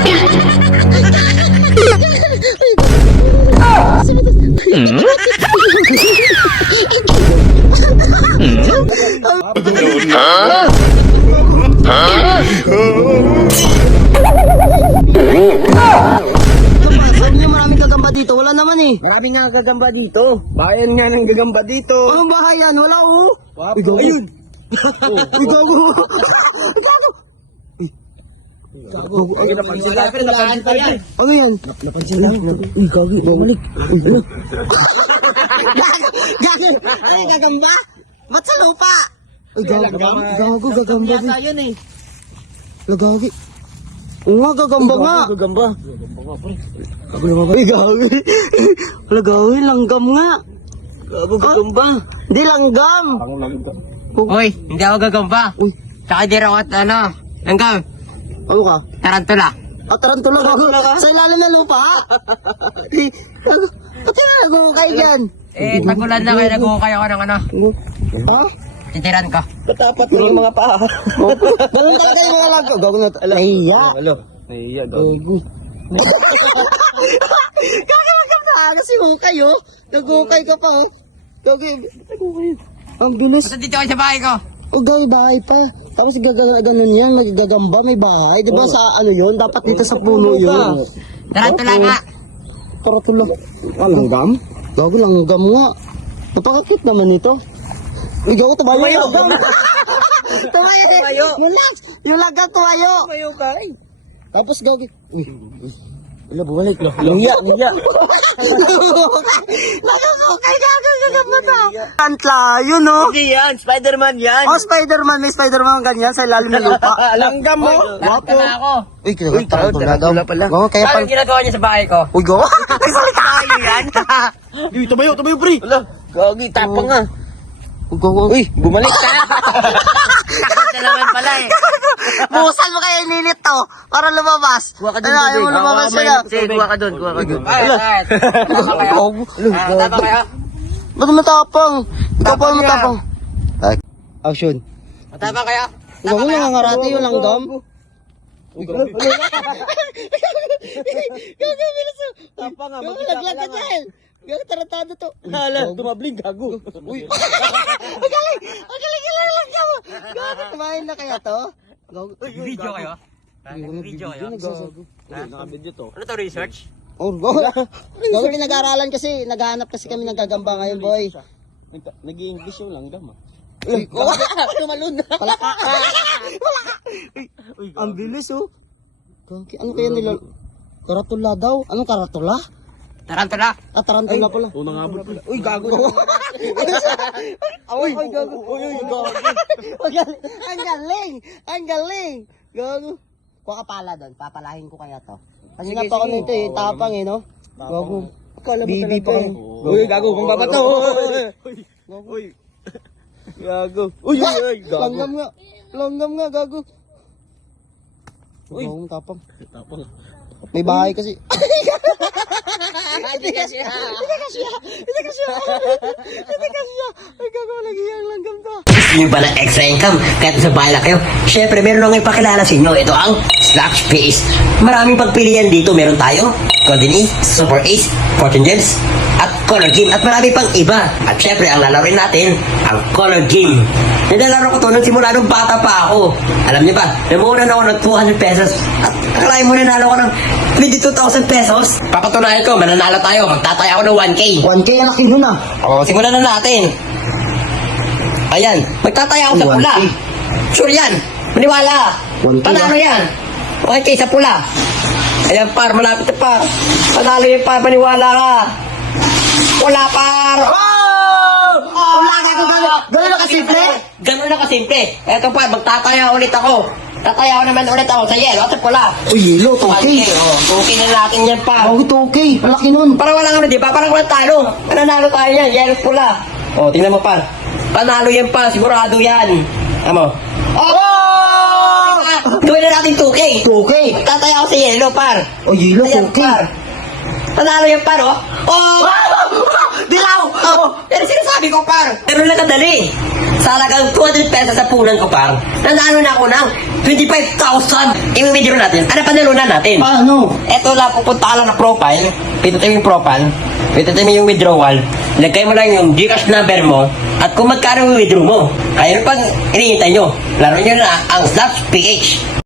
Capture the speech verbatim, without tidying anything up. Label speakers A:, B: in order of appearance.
A: Sabi niyo maraming gagamba dito, wala naman eh.
B: Maraming nga gagamba dito. Bayan nga ng gagamba dito.
A: Anong bahay yan? Wala oh.
B: Wapo. Ayun.
A: Uy, gago. Gago. Gago.
B: Ay, napansin lang. Napansin pa yan.
A: Ano yan?
B: Napansin lang.
A: Uy, gago. Bumalik. Uy, ano? Gago. Ay, gagamba? Ba't sa lupa? Uy, gago. Gago, gagamba din.
B: Yata yun eh.
A: Lagagi. Oo nga, gagamba nga.
B: Gagamba.
A: Gago naman ba? Uy, gago. Lagagi, langgam nga.
B: Gago gagamba.
A: Di langgam.
C: Uy, hindi ako gagamba.
A: Uy.
C: Tsaka di rin ako at ano, langgam,
A: Ano ka?
C: tarantula.
A: Ah, tarantula gago. Sa ilalim ng lupa? Eh, gago. Pati na nag-ukay dyan.
C: Eh, tagulan na kayo, nag-uukay ako ng ano,
A: Ha?
C: titiran ko.
B: Katapat ng mga paa.
A: Ganun tayo kayo mga lagko. Gago na ito. Nahiya.
B: Alo. Naiiya gago.
A: Gago. Gago lang ka na. Kasi hukay oh. Nag-ukay ka pa oh. Gago. Ang bilis.
C: Basta dito ako sa bahay ko.
A: Oh, gago, bahay pa. Tapos gagana ganun yan. Magagamba, may bahay. Di ba sa ano yun? Dapat dito sa puno yun.
C: Tarantula nga.
A: Tarantula.
B: Langgam?
A: Gago, langgam nga. Napakakit naman ito. Uy, gago, tumayo.
B: Tumayo.
A: Tumayo.
B: Tumayo.
A: Yung lag, yung lagang tumayo.
B: Tumayo ka eh.
A: Tapos gago. Uy,
B: Wala, bumalik lo. Langya, langya.
A: nagkakukay, gago, gagamba na. Tantla, yun no?
B: Hindi yan, Spider-Man yan.
A: Oh, Spider-Man, may Spider-Man ganyan sa ilalim ng lupa.
B: Langgam mo.
C: Tarantula ako.
A: Uy, kaya tarantula daw.
B: pala.
A: Gago, kaya
C: Paano
A: pal...
C: ginagawa niya sa bahay ko?
A: Uy, gago. Nagsalita kayo yan.
B: Uy, tumayo, tumayo, pre. Wala. Gagi, tapang nga.
A: Uy, gago.
B: Uy, bumalik ka na.
C: Ito naman pala eh.
A: Bukasan mo kaya ininit to para lumabas.
B: Kuha ka dun,
A: Ano, ayaw mo
B: tubig.
A: lumabas
B: Ah,
A: sila.
B: Sige, kuha ka dun, kuha ka dun.
C: Ay, ay. Tama kayo?
A: Gago.
C: Ah, Tama kayo?
A: Ba't matapang? Ikaw pa
C: Tapang niya.
A: matapang. Ay, action.
C: Tama kayo?
A: Gago, nangangarati yung langgam. Gago, bilis mo.
B: Tapang nga,
A: Gago,
B: makita ka
A: laglag ka
B: lang ah.
A: dyan. Gago, tarantado to.
B: Hala, tumabling, gago. Uy,
A: Ang galing! Ang galing ka lang langgam mo. Gago, kumain na kaya to? Gago.
C: Video kayo? Ah, Video kayo?
A: Gago.
B: nakabidyo to.
C: Ano to, research?
A: Oh, gago. Gago, pinag-aaralan kasi, naghahanap kasi kami ng gagamba ngayon, boy.
B: Nag-i-English yung langgam ah.
A: Uy, tumalun na. Palaka. Palaka. Uy, ang bilis oh. Gangki, ano kaya nila? Karatula daw. Anong karatula?
C: Tarantula?
A: Ah, tarantula pala.
B: Oo, nangabot pala.
A: Uy, gago. Uy, uy, gago. Uy, uy, gago. Ang galing. Ang galing. Ang galing. Gago. Kuha ka pala doon. Papalahin ko kaya to. Kasi nga pa ako nito eh. Tapang eh, no? Gago. Akala mo
B: Bibi
A: talaga
B: pa
A: eh.
B: Uy, gago, kung babato. Uy, gago. Uy, uy, uy, gago.
A: Langgam nga. Langgam nga, gago.
B: Uy.
A: Uy, tapang.
B: Tapang.
A: May bahay kasi.
C: Hindi kasi.
A: Hindi kasi. Hindi kasi. Hindi kasi. Ay, gago, lagi ang langgam to.
D: Gusto nyo ba ng extra income kahit sa bahay lang kayo? Siyempre, meron akong ipakilala sa inyo. Ito ang Slash Pace. Maraming pagpilian dito. Meron tayo Golden Ace, Super Ace, Fortune Gems, at Color Game. At marami pang iba. At siyempre, ang lalaroin natin, ang Color Game. Nilalaro ko to nung simula nung bata pa ako. Alam niyo ba, namunan ako ng two hundred pesos. At akalain mo nanalo ko ng twenty-two thousand pesos. Papatunayan ko, mananalo tayo. Magtataya ako ng one K.
A: one K ang laki nun ah.
D: O, simulan na natin. Ayan, magtataya ako sa
A: one
D: pula.
A: K.
D: Sure yan. Maniwala.
A: one K
D: Panalo
A: ah.
D: yan. one K sa pula. Ayan par, malapit na pa. Panalo yan par, maniwala ka. Wala par.
A: Oh! Wala ka kung gano'n. Gano'n na kasimple?
D: Ganun na kasimple. Eto pa, magtataya ulit ako. Tataya ako naman ulit ako sa yelo at sa pula.
A: Uy, yelo, two
D: one
A: K.
D: K, oh. Okay na natin yan pa.
A: Bago two K. Ang laki nun.
D: Parang walang ano, di ba? Parang walang talo. Mananalo tayo yan, yelo at pula. O, tingnan mo pa. Panalo yan pa, sigurado yan. Tama mo? Oh! Gawin na natin two K.
A: two K.
D: Tataya ako sa yelo, par.
A: O, yelo,
D: Ayan,
A: two K.
D: par. Panalo yan, par, oh. Oh! Dilaw! Oh, pero sinasabi ko, par. Pero lang kadali. Sa halagang two hundred pesos sa punan ko, par. Nanalo na ako ng twenty-five thousand. I-withdraw natin. Ano panalunan natin?
A: Paano?
D: Eto lang, pupunta ka lang na profile. Pindutin mo yung profile. Pindutin mo yung withdrawal. Lagay mo lang yung Gcash number mo. At kung magkano yung withdraw mo. Ayun pag iniintay nyo. Laro nyo na ang Slash P H.